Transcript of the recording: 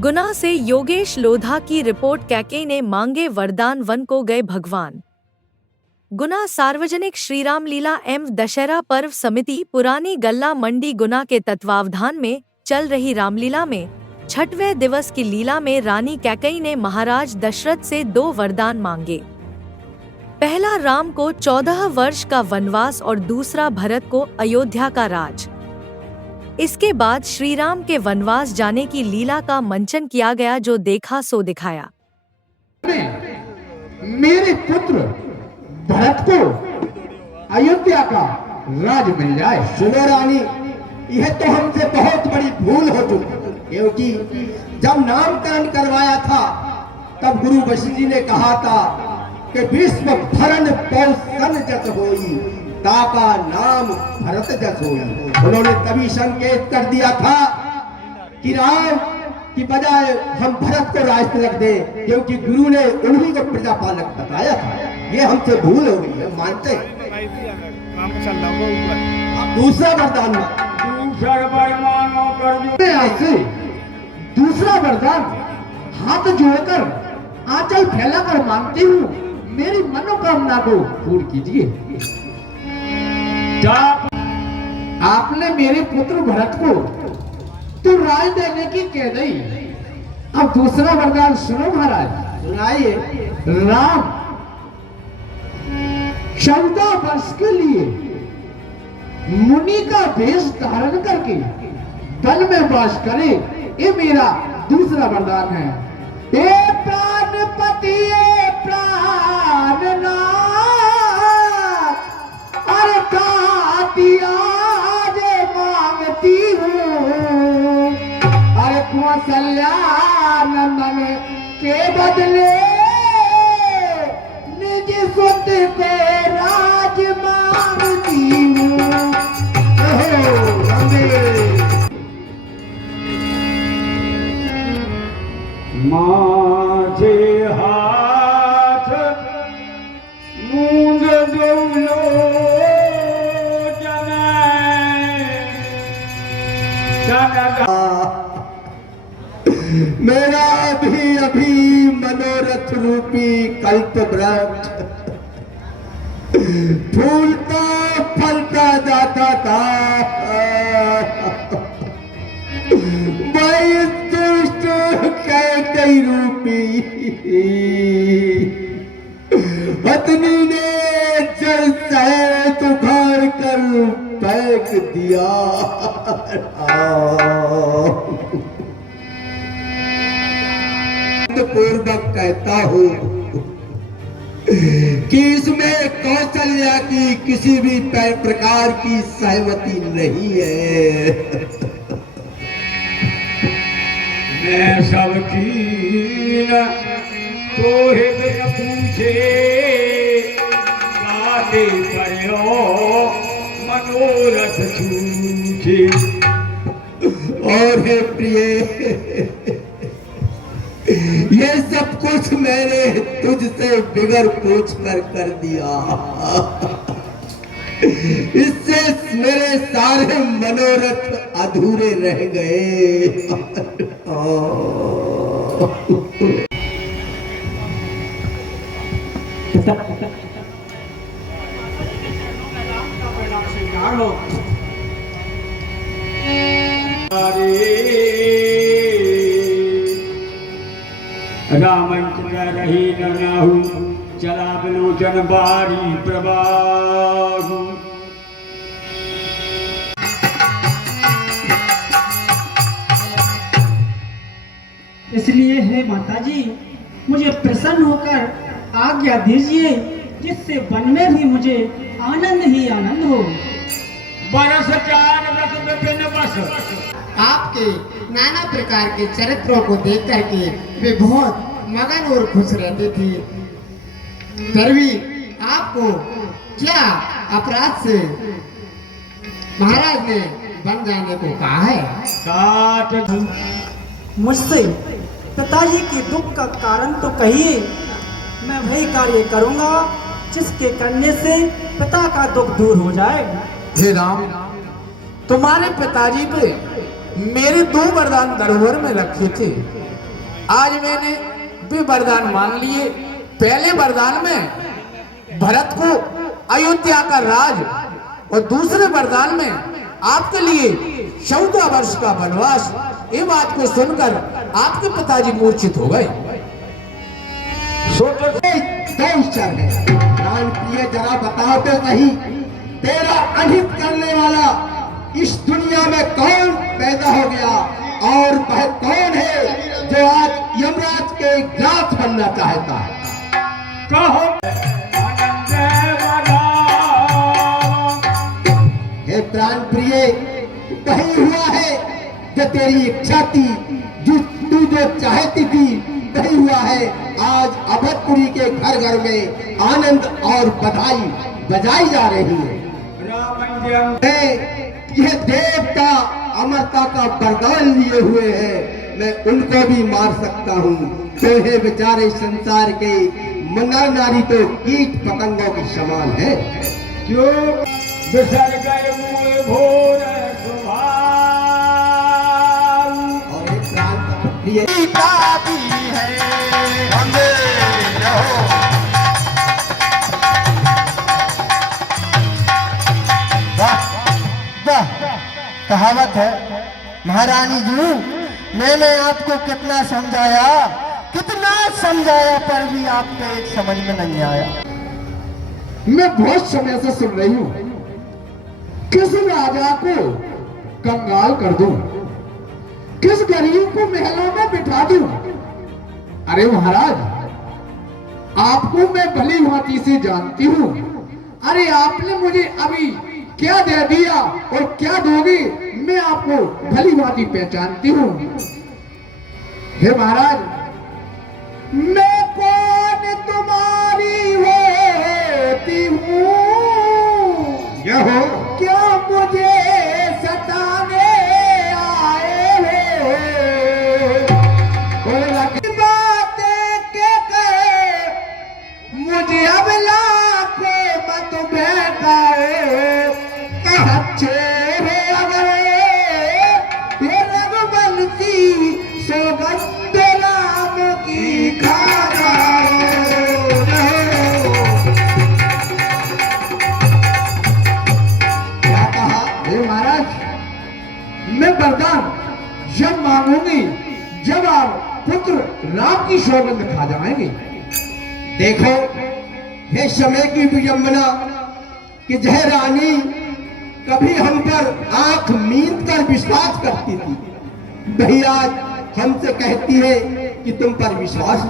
गुना से योगेश लोधा की रिपोर्ट। कैकेयी ने मांगे वरदान, वन को गए भगवान। गुना सार्वजनिक श्रीराम लीला एवं दशहरा पर्व समिति पुरानी गल्ला मंडी गुना के तत्वावधान में चल रही रामलीला में 6वें दिवस की लीला में रानी कैकेयी ने महाराज दशरथ से 2 वरदान मांगे। पहला, राम को 14 वर्ष का वनवास और दूसरा, भरत को अयोध्या का राज। इसके बाद श्री राम के वनवास जाने की लीला का मंचन किया गया, जो देखा सो दिखाया। मेरे पुत्र भरत को अयोध्या का राज मिल जाए। सुनो रानी, यह तो हमसे बहुत बड़ी भूल हो चुकी, क्योंकि जब नामकरण करवाया था तब गुरु वशिष्ठ जी ने कहा था कि विश्व भरण पौषण जस होई, ताका नाम भरत जस होई। उन्होंने तभी संकेत कर दिया था कि राम की बजाय हम भरत को राज तिलक दें, क्योंकि गुरु ने उन्हीं को प्रजापालक बताया था। ये हमसे भूल हो गई है, मानते हैं। दूसरा वरदान, दूसरा वरदान हाथ जोड़कर आंचल फैलाकर मांगती हूँ, मेरी मनोकामना को पूर्ण कीजिए। आपने मेरे पुत्र भरत को तो राज देने की कह दी, अब दूसरा वरदान सुनो महाराज, सुनाइए। राम 14 वर्ष के लिए मुनि का वेश धारण करके वन में वास करे, ये मेरा दूसरा वरदान है। ए प्राणपति, ए प्राणनाथ, अरे कातिया जे मांगती हूँ, अरे कौशल्या नंदन के बदले निज सुत को राज मांगती हूँ। माझे हाथ मूंद दौलो मेरा भी अभी मनोरथ रूपी कल्प वृक्ष फूलता फलता जाता था, मैं दुष्ट कैकेयी रूपी पत्नी ने जल सहित उखाड़ कर फेंक दिया। पूर्वक कहता हूँ कि इसमें कौशल्या की किसी भी प्रकार की सहमति नहीं है। मैं सबकी तो हृदय पूछे गाते करो मनोरथ छूछे। और हे प्रिय, ये सब कुछ मैंने तुझसे बिगर पूछ कर दिया, इससे मेरे सारे मनोरथ अधूरे रह गए। रामचंद्र रही नाहु, चला बिलोचन बारी प्रभाहु। इसलिए हे माताजी, मुझे प्रसन्न होकर आज्ञा दीजिए, जिससे वन में भी मुझे आनंद ही आनंद हो। बरस चार रस विपिन बस। आपके नाना प्रकार के चरित्रों को देख करके वे बहुत मगन और खुश रहते थे। फिर भी आपको क्या अपराध से महाराज ने बन जाने को कहा है? मुझसे पिताजी के दुख का कारण तो कहिए, मैं वही कार्य करूंगा जिसके करने से पिता का दुख दूर हो जाए। हे राम, तुम्हारे पिताजी पे मेरे 2 वरदान धरोहर में रखे थे, आज मैंने भी वरदान मान लिए। पहले वरदान में भरत को अयोध्या का राज और दूसरे वरदान में आपके लिए 14 वर्ष का वनवास। ये बात को सुनकर आपके पिताजी मूर्छित हो गए। सोचो दो ईश्वर है। प्राण प्रिय जरा बताओ तो सही, तेरा अहित करने वाला इस दुनिया में कौन पैदा हो गया और वह कौन है जो आज यमराज के ग्रास बनना चाहता है? कहो हे प्राण प्रिय, वही हुआ है जो तेरी इच्छा थी, जो तू जो चाहती थी वही हुआ है। आज अवधपुरी के घर घर में आनंद और बधाई बजाई जा रही है। यह देवता अमरता का वरदान लिए हुए हैं, मैं उनको भी मार सकता हूँ। तो ये बेचारे संसार के मना नारी तो कीट पतंगों के समान है। जो और एक प्रांत प्रिय कहावत है महारानी जी, मैंने आपको कितना समझाया पर भी आपके एक समझ में नहीं आया। मैं बहुत समय से सुन रही हूँ, किस राजा को कंगाल कर दूं, किस गरीब को महलों में बिठा दूं। अरे महाराज, आपको मैं भली भांति से जानती हूँ। अरे आपने मुझे अभी क्या दे दिया और क्या दोगे, मैं आपको भली भांति पहचानती हूँ। हे महाराज, मैं कौन तुम्हारी होती हूँ, हो क्या मुझे सताने आए हो। बातें के कहे मुझे अब लाको मत भेटाए। अच्छे अगर ये रघुवंशी सौगंध राम की खाना। क्या कहा? हे महाराज, मैं वरदान जब मांगूंगी जब आप पुत्र राम की सौगंध खा जाएंगे। देखो हे समय की विडंबना कि जय रानी कभी हम पर आंख मींद कर विश्वास करती थी, वही आज हमसे कहती है कि तुम पर विश्वास नहीं।